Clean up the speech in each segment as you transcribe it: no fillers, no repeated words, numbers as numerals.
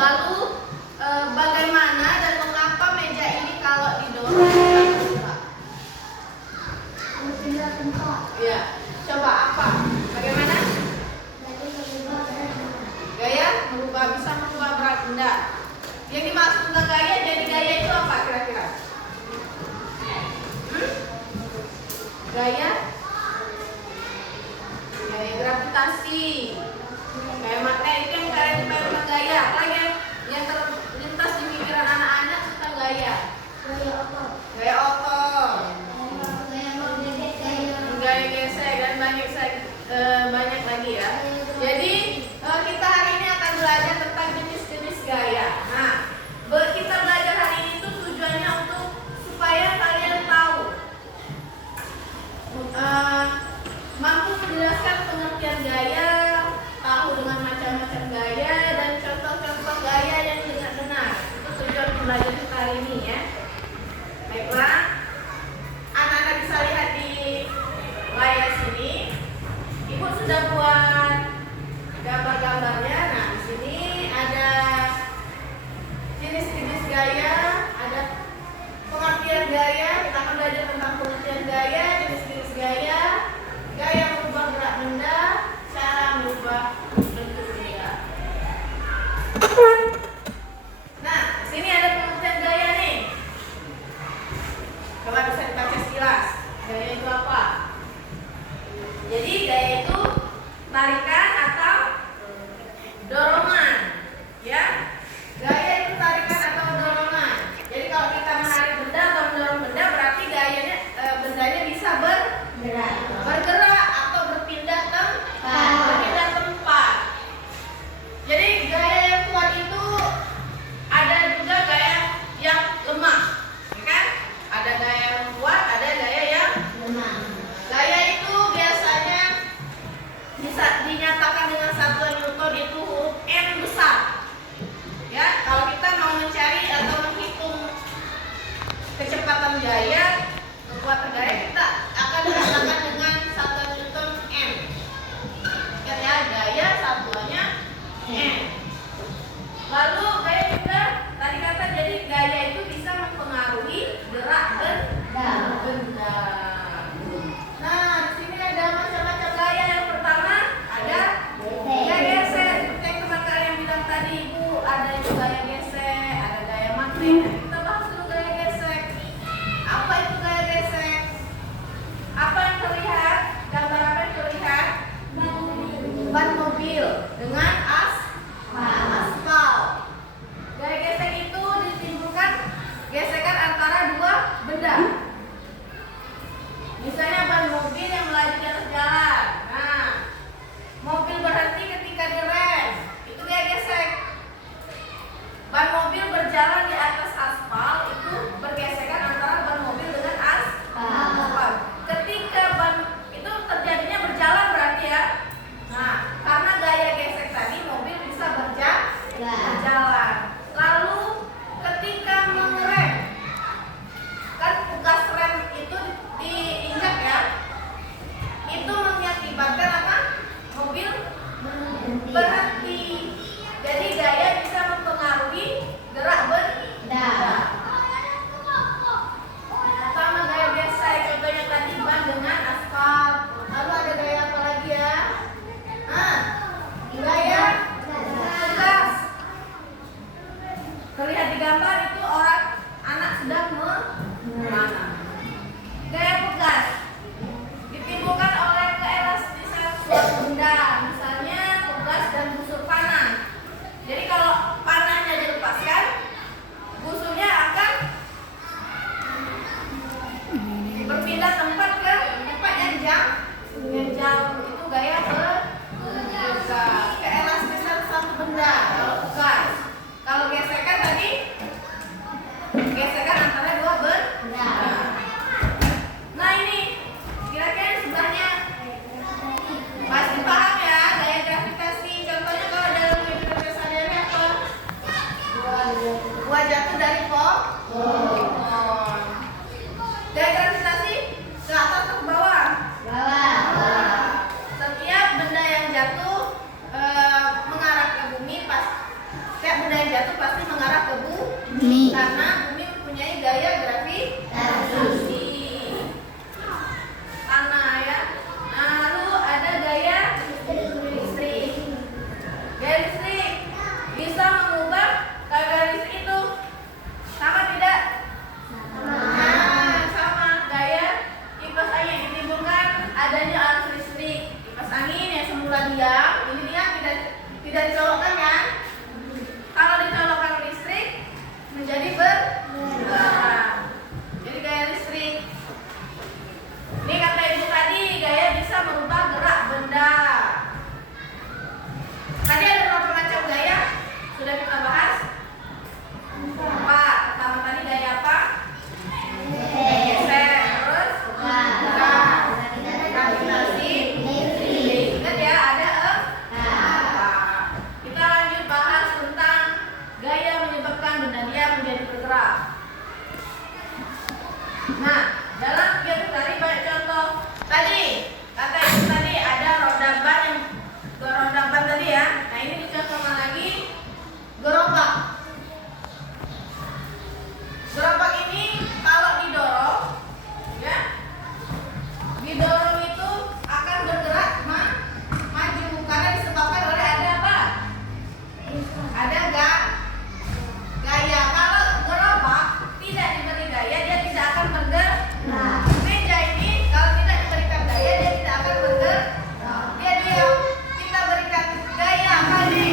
Lalu bagaimana dan mengapa meja ini kalau didorong bisa bergerak? Berpindah tempat. Iya. Coba apa? Bagaimana? Gaya merubah, bisa merubah berat benda. Yang dimaksud tentang gaya, jadi gaya itu apa kira-kira? Gaya gravitasi, gaya magnet, itu yang kalian tentang gaya. Apa yang terlintas di pikiran anak-anak tentang gaya? Gaya apa? Gaya otot, Gaya magnetik, gaya gesek, dan banyak lagi ya. Jadi kita hari ini akan belajar tentang jenis-jenis gaya. Nah, kita belajar hari ini itu tujuannya untuk supaya kalian tahu, mampu menjelaskan pengertian gaya, tahu dengan macam-macam gaya, dan contoh-contoh gaya yang tidak benar. Itu tujuan pembelajaran kita hari ini ya. Baiklah, anak-anak bisa lihat di layar sini. Ibu sudah buat gambar-gambarnya. Nah, di sini ada jenis-jenis gaya, ada pengertian gaya. Kita akan belajar tentang pengertian gaya, jenis-jenis gaya, gaya merubah gerak benda, cara merubah bentuk benda. Nah, di sini ada pengertian gaya nih. Coba bisa dibaca sekilas. Gaya itu apa? Jadi gaya itu tarikan atau dorongan, ya. Gaya itu tarikan atau dorongan. Jadi kalau kita menarik benda atau mendorong benda, berarti gayanya bendanya bisa bergerak atau berpindah tempat. Jadi gaya yang kuat itu ada juga gaya yang lemah, ya kan? Ada gaya yang kuat, ada gaya yang lemah. Gaya itu biasanya bisa dinyatakan dengan satuan Newton, itu huruf M besar. Ya, kalau kita mau mencari atau menghitung kecepatan gaya, kekuatan gaya, kita akan menggunakan dengan satuan Newton M. Ya, gaya satuannya M. Lalu gaya juga tadi kata, jadi gaya itu bisa mempengaruhi gerak benda. Nah, di sini ada macam-macam gaya. Yang pertama ada gaya gesek. Seperti yang teman kalian bilang tadi, Ibu, ada itu gaya gesek, ada gaya magnet. Nah, kita bahas dulu gaya gesek. Apa itu gaya gesek? Apa yang terlihat? Gambar apa yang terlihat? Ban mobil dengan aspal. Gaya gesek itu ditimbulkan gesekan antara dua benda. Misalnya ban mobil yang melaju di atas jalan. Nah, mobil berhenti ketika direm. Itu gaya gesek. Ban mobil berjalan di atas aspal, itu bergesekan antara ban mobil dengan aspal. Ketika ban itu terjadinya berjalan berarti ya. Nah, karena gaya gesek tadi mobil bisa berjalan. Lalu ketika mengerem, kan gas rem itu diinjak ya, itu mengakibatkan apa? Mobil berhenti. Jadi gaya bisa mempengaruhi gerak benda. Pertama gaya gesek, contohnya tadi ban dengan aspal. Lalu ada gaya apa lagi ya? Gaya gas. Terlihat di gambar itu anak sedang menanam. Gaya pegas ditimbulkan oleh keelastisan suatu benda, misalnya pegas dan busur panah. Jadi kalau panahnya dilepaskan, busurnya akan berpindah tempat ke tempat yang jauh. Itu gaya pegas, keelastisan suatu benda kalau pegas. Kalau gesekan tadi, gesekan antara dua benda. Nah, ini kira-kira sebelahnya pasti paham ya, gaya gravitasi. Contohnya kalau dalam kehidupan keseharian apa? Buah jatuh dari pohon. Gaya gravitasi ke atas atau ke bawah? Setiap benda yang jatuh mengarah ke bumi, pas setiap benda yang jatuh pasti mengarah ke Mi. karena bumi mempunyai gaya gravitasi. Tanah ya. Nah, lalu ada gaya listrik. Gaya listrik bisa mengubah gaya listrik itu sama tidak? Nah, sama. Gaya kipas angin yang menimbulkan adanya arus listrik. Kipas angin yang semula diam, ini dia tidak dicolokkan ya. Kalau dicolokkan listrik menjadi bergerak. Jadi gaya listrik. Ini kata ibu tadi, gaya bisa merubah gerak benda. Tadi ada berapa macam gaya? Sudah kita bahas? 4. Pertama tadi gaya apa? Geser. Terus? Gravitasi. Ingat ya, ada kita lanjut bahas tentang gaya menyebabkan benda diam menjadi bergerak. Nah, dalam game tadi banyak contoh. Tadi kata ibu tadi ada roda ban tadi ya. Nah, ini dicontohkan lagi gerobak. Gerobak ini kalau didorong, ya, didorong itu akan bergerak maju karena disebabkan oleh ada apa? Ada gaya. Kalau gerobak tidak diberi gaya, dia tidak akan bergerak. Meja ini kalau tidak diberikan gaya, dia tidak akan bergerak. Dia diam. Kita berikan gaya apa nih?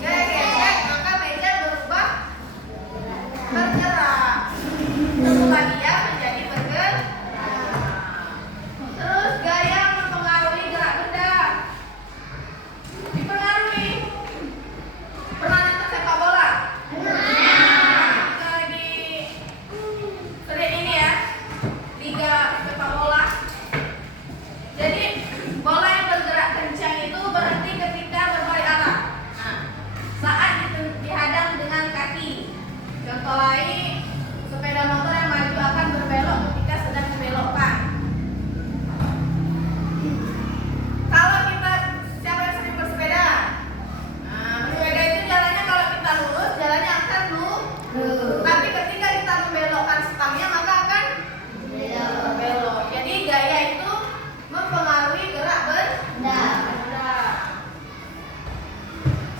Gaya gesek, maka meja berubah bergerak. Semula diam menjadi bergerak. Terus gaya mempengaruhi gerak benda. Dipengaruhi. Pernah nonton sepak bola? Kita lagi sering ini ya, liga sepak bola. Jadi bola yang bergerak kencang itu berhenti ketika berbalik arah. Nah, saat dihadang dengan kaki. Contoh lain, sepeda motor yang maju akan berbelok ketika sedang dibelokkan. Kalau kita siapa yang sering bersepeda? Nah, bersepeda itu jalannya kalau kita lurus, jalannya akan lurus. Tapi ketika kita membelokkan stangnya maka akan berbelok. Jadi gaya itu mempengaruhi gerak benda.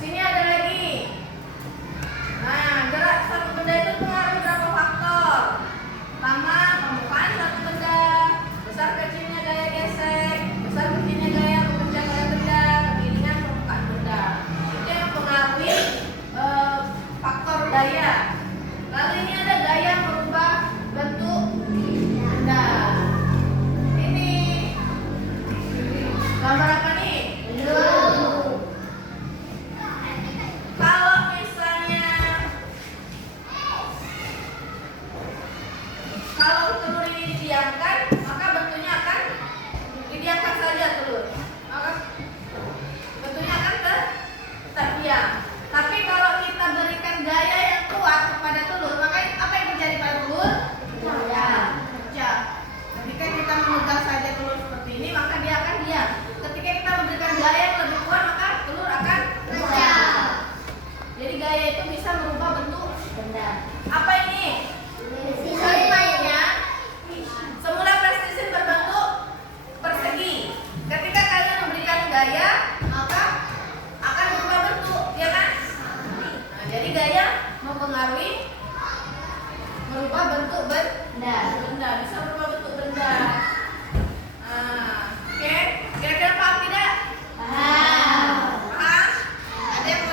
Sini ada lagi. Nah, gerak satu benda itu mengaruhi berapa faktor? Pertama, pembukaan satu benda, besar kecilnya gaya gesek, besar kecilnya gaya memecah gaya benda, kemiringan permukaan benda. Itu yang mempengaruhi faktor gaya. Lalu ini ada gaya merubah bentuk benda. Ini gambar apa nih? Kalau misalnya telur ini didiamkan, maka bentuknya akan didiamkan saja telur. Maka bentuknya akan tetap diam. Tapi kalau kita berikan gaya yang kuat kepada telur, maka apa yang terjadi pada telur? Pecah. Ketika kita memegang saja telur seperti ini, maka dia akan diam. Ketika kita memberikan gaya yang lebih kuat, maka telur akan pecah. Jadi gaya itu bisa merubah bentuk benda. Apa ini? Kalimatnya semula plastisin berbentuk persegi. Ketika kalian memberikan gaya, maka akan berubah bentuk, ya kan? Nah, jadi gaya mempengaruhi merubah bentuk benda. Bisa merubah